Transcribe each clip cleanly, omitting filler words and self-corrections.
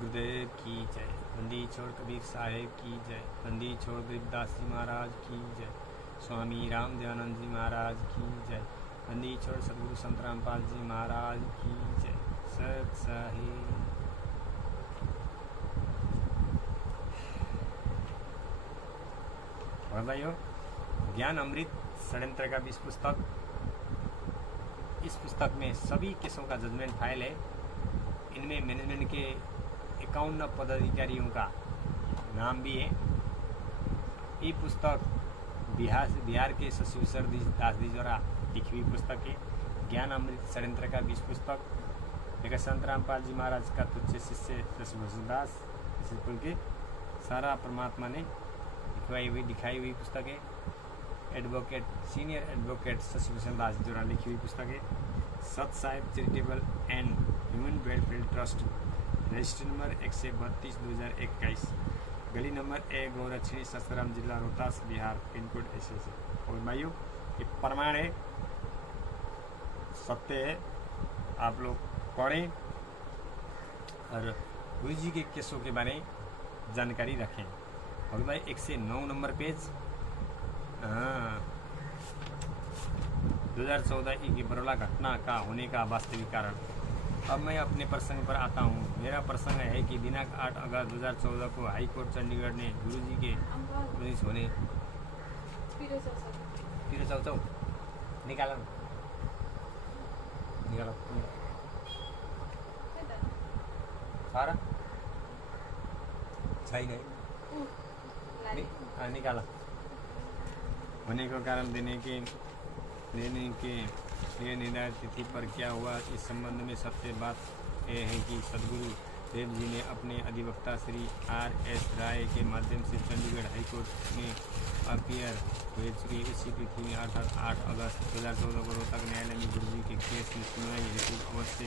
गुरुदेव की जय। बंदी छोड़ कबीर साहेब की जय। बंदी छोड़ गरीबदास जी महाराज की जय। स्वामी राम दयानंद जी महाराज की जय। बंदी छोड़ सदगुरु संत रामपाल जी महाराज की जय। सत साहिब। और भाइयों, ज्ञान अमृत षड्यंत्र का भी इस पुस्तक में सभी केसों का जजमेंट फाइल है। इनमें मैनेजमेंट के 51 पदाधिकारियों का नाम भी है। ये पुस्तक बिहार के शशिभूषण दास जी द्वारा लिखी हुई पुस्तक है। ज्ञान अमृत षड्यंत्र का भी इस पुस्तक एक संत रामपाल जी महाराज का तुच्छ शिष्य शशिभूषण दास के सारा परमात्मा ने दिखाई हुई पुस्तक है। एडवोकेट सीनियर एडवोकेट शशिभूषण दास द्वारा लिखी हुई पुस्तक है। सत Sahib charitable and human welfare trust, register number 132/2021, गली नंबर 1, गौरक्षणी, सासाराम जिला, रोहतास, बिहार, पिन कोड ऐसे। और भाइयों, ये प्रमाण है, सत्य है। आप लोग पढ़ें और गुरु जी के केसों के बारे में जानकारी रखें। और भाई 109 नंबर पेज, 2014 की बरोला घटना का होने का वास्तविक कारण। अब मैं अपने प्रसंग पर आता हूँ। मेरा प्रसंग है कि दिनांक 8 अगस्त 2014 को हाई कोर्ट चंडीगढ़ ने गुरु जी के पुलिस होने निकाला सारा सही नहीं निकाला होने का कारण देने के लिए निर्धारित तिथि पर क्या हुआ, इस संबंध में सत्य बात यह है कि सदगुरु देव जी ने अपने अधिवक्ता श्री R.S. राय के माध्यम से चंडीगढ़ हाईकोर्ट में अपीयर हुए श्री इसी तिथि में अर्थात 8 अगस्त 2014 को रोहतक न्यायालय में गुरु जी के केस में सुनवाई हेतु अवश्य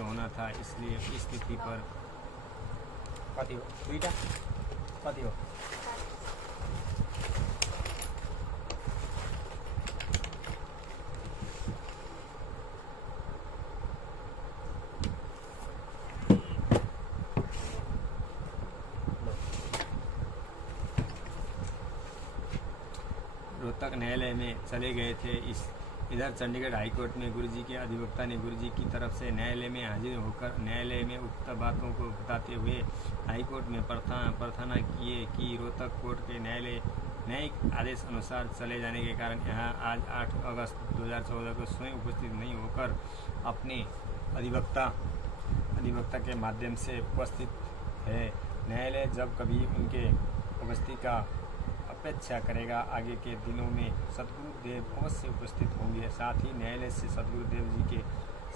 होना था। इसलिए इस तिथि पर कति हो रोहतक न्यायालय में चले गए थे। इधर चंडीगढ़ हाईकोर्ट में गुरुजी के अधिवक्ता ने गुरुजी की तरफ से न्यायालय में हाजिर होकर न्यायालय में उक्त बातों को बताते हुए हाईकोर्ट में प्रार्थना किए कि रोहतक कोर्ट के न्यायिक आदेश अनुसार चले जाने के कारण यहाँ आज 8 अगस्त 2014 को स्वयं उपस्थित नहीं होकर अपने अधिवक्ता के माध्यम से उपस्थित है। न्यायालय जब कभी उनके उपस्थिति का अपेक्षा करेगा, आगे के दिनों में सदगुरु देव अवश्य उपस्थित होंगे। साथ ही न्यायालय से सदगुरु देव जी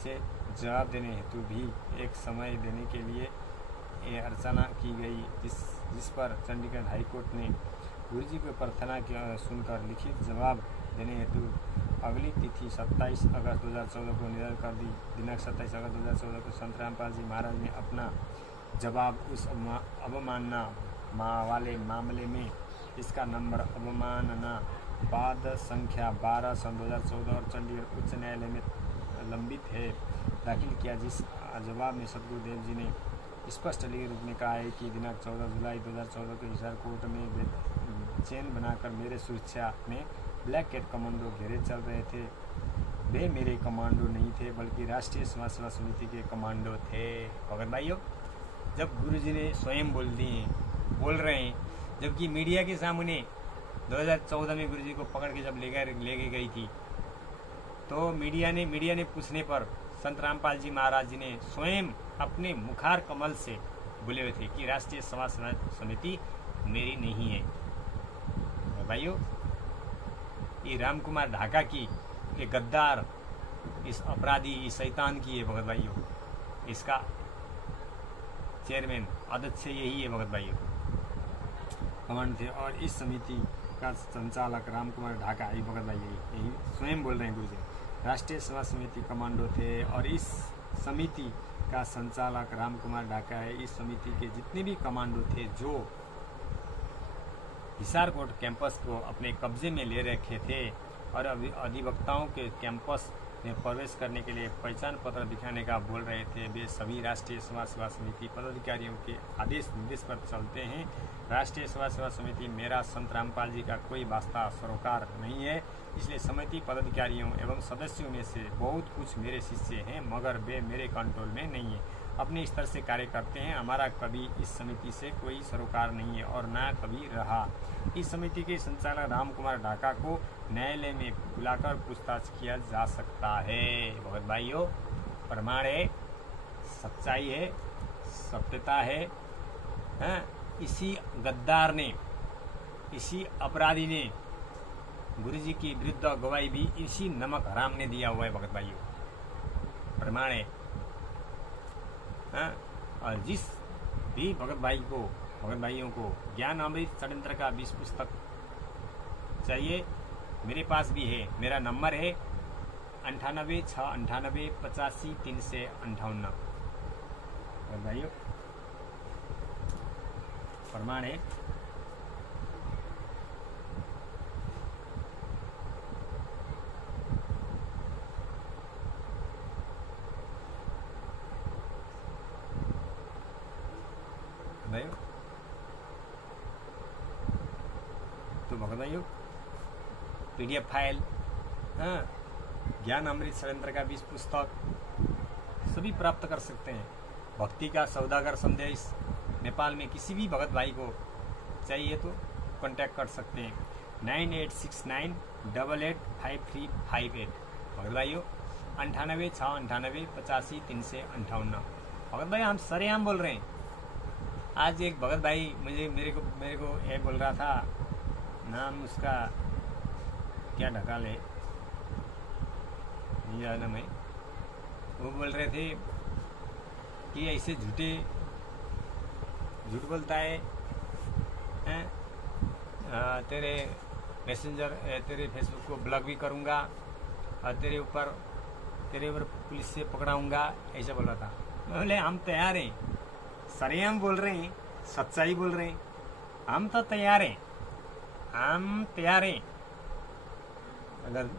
से जवाब देने हेतु भी एक समय देने के लिए अर्चना की गई, जिस पर चंडीगढ़ हाईकोर्ट ने गुरु जी को प्रार्थना सुनकर लिखित जवाब देने हेतु अगली तिथि 27 अगस्त 2014 को निर्धारित कर दी। दिनांक 27 अगस्त 2014 को संत रामपाल जी महाराज ने अपना जवाब उस अवमानना वाले मामले में, इसका नंबर अवमानना पाद संख्या 12 सन 2014 और चंडीगढ़ उच्च न्यायालय में लंबित है, दाखिल किया। जिस जवाब में सदगुरु देव जी ने स्पष्ट लिखित रूप में कहा है कि दिनांक 14 जुलाई 2014 को हिसार कोर्ट में चेन बनाकर मेरे सुरक्षा में ब्लैक कैट कमांडो घेरे चल रहे थे। वे मेरे कमांडो नहीं थे, बल्कि राष्ट्रीय समाज सेवा समिति के कमांडो थे। भगत भाइयों, जब गुरु जी ने स्वयं बोल रहे हैं, जबकि मीडिया के सामने 2014 में गुरु जी को पकड़ के जब ले गई थी, तो मीडिया ने पूछने पर संत रामपाल जी महाराज जी ने स्वयं अपने मुखार कमल से बोले हुए थे कि राष्ट्रीय समाज सेवा समिति मेरी नहीं है। भाइयों, ये राम कुमार ढाका की, ये गद्दार, इस अपराधी, इस शैतान की है भगत भाइयों। इसका चेयरमैन अध्यक्ष यही है भगत भाइयों, कमांड थे। और इस समिति का संचालक राम कुमार ढाका ही भगत भाई यही स्वयं बोल रहे हैं गुरु जी। राष्ट्रीय सेवा समिति कमांडो थे और इस समिति का संचालक राम कुमार ढाका है। इस समिति के जितने भी कमांडो थे जो हिसार कोर्ट कैंपस को अपने कब्जे में ले रखे थे और अधिवक्ताओं के कैंपस में प्रवेश करने के लिए पहचान पत्र दिखाने का बोल रहे थे। वे सभी राष्ट्रीय समाज सेवा समिति पदाधिकारियों के आदेश निर्देश पर चलते हैं। राष्ट्रीय समाज सेवा समिति मेरा संत रामपाल जी का कोई वास्ता सरोकार नहीं है, इसलिए समिति पदाधिकारियों एवं सदस्यों में से बहुत कुछ मेरे शिष्य हैं, मगर वे मेरे कंट्रोल में नहीं है, अपने स्तर से कार्य करते हैं। हमारा कभी इस समिति से कोई सरोकार नहीं है और ना कभी रहा। इस समिति के संचालक राम कुमार ढाका को न्यायालय में बुलाकर पूछताछ किया जा सकता है। भगत भाइयों, प्रमाण है, सच्चाई है, सत्यता है। इसी गद्दार ने, इसी अपराधी ने गुरु जी की विरुद्ध गवाही भी इसी नमक हराम ने दिया हुआ है। भगत भाइयों, प्रमाण है। और जिस भी भगत भाइयों को ज्ञान अमृत षड्यंत्र का 20 पुस्तक चाहिए, मेरे पास भी है। मेरा नंबर है 9869858358। भगत भाइयों, प्रमाण है। तो भगत भाइयों, PDF फाइल, ज्ञान अमृत षड्यंत्र का 20 पुस्तक सभी प्राप्त कर सकते हैं। भक्ति का सौदागर संदेश नेपाल में किसी भी भगत भाई को चाहिए तो कांटेक्ट कर सकते हैं। 9869885358। भगत भाइयों, 9869858358। भगत भाई, हम सरेआम बोल रहे हैं। आज एक भगत भाई मेरे को ये बोल रहा था, नाम उसका क्या ढकाल है, नहीं जानना मैं। वो बोल रहे थे कि ऐसे झूठ बोलता है, तेरे मैसेंजर, तेरे फेसबुक को ब्लॉक भी करूँगा और तेरे ऊपर पुलिस से पकड़ाऊँगा, ऐसा बोल रहा था। मैं बोले हम तैयार हैं, सरेआम बोल रहे हैं, सच्चाई बोल रहे हैं, हम तो तैयार हैं, हम तैयार हैं। अगर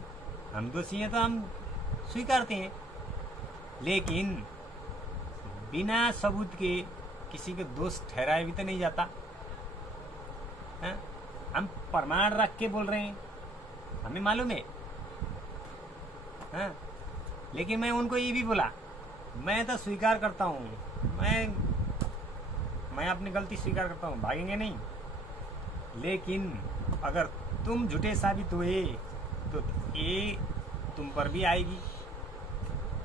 हम दोषी हैं तो हम स्वीकारते हैं, लेकिन बिना सबूत के किसी के दोष ठहराए भी तो नहीं जाता। हम प्रमाण रख के बोल रहे हैं, हमें मालूम है। लेकिन मैं उनको ये भी बोला, मैं तो स्वीकार करता हूँ, मैं अपनी गलती स्वीकार करता हूँ, भागेंगे नहीं। लेकिन अगर तुम झूठे साबित हुए तो ये तुम पर भी आएगी,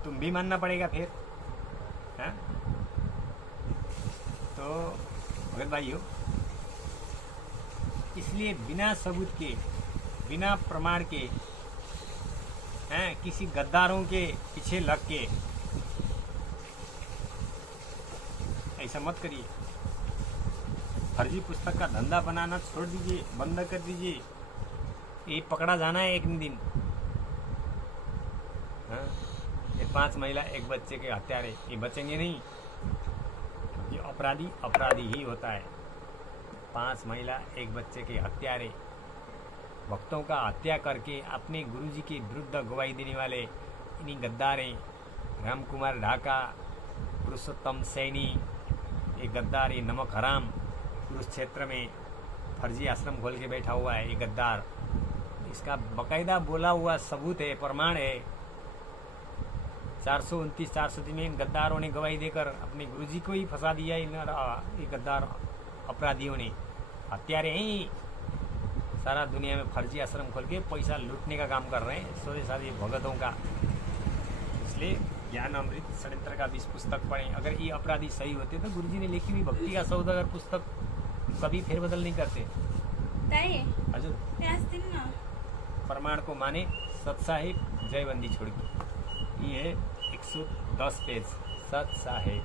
तुम भी मानना पड़ेगा फिर। तो भगत भाइयों, इसलिए बिना सबूत के, बिना प्रमाण के, किसी गद्दारों के पीछे लग के ऐसा मत करिए। फर्जी पुस्तक का धंधा बनाना छोड़ दीजिए, बंद कर दीजिए। ये पकड़ा जाना है एक दिन। ये 5 महिला 1 बच्चे के हत्यारे, ये बचेंगे नहीं। ये अपराधी ही होता है। 5 महिला 1 बच्चे के हत्यारे, भक्तों का हत्या करके अपने गुरुजी के विरुद्ध गवाही देने वाले इन्हीं गद्दारें, राम कुमार ढाका, पुरुषोत्तम सैनी, ये गद्दार, ये नमक हराम कुरुक्षेत्र में फर्जी आश्रम खोल के बैठा हुआ है ये गद्दार। इसका बकायदा बोला हुआ सबूत है, प्रमाण है। 429, 430 में इन गद्दारों ने गवाही देकर अपने गुरुजी को ही फंसा दिया। ये गद्दार अपराधियों ने, हत्यारे ही सारा दुनिया में फर्जी आश्रम खोल के पैसा लूटने का काम कर रहे हैं, सोरे सारे भगतों का। इसलिए ज्ञान अमृत षड्यंत्र का 20 पुस्तक पढ़ें। अगर ये अपराधी सही होते तो गुरुजी ने लिखी हुई भक्ति का सौदागर पुस्तक कभी फेरबदल नहीं करते। प्रमाण को माने, सत साहिब जयबंदी छोड़ के। ये 110 पेज, सत साहिब।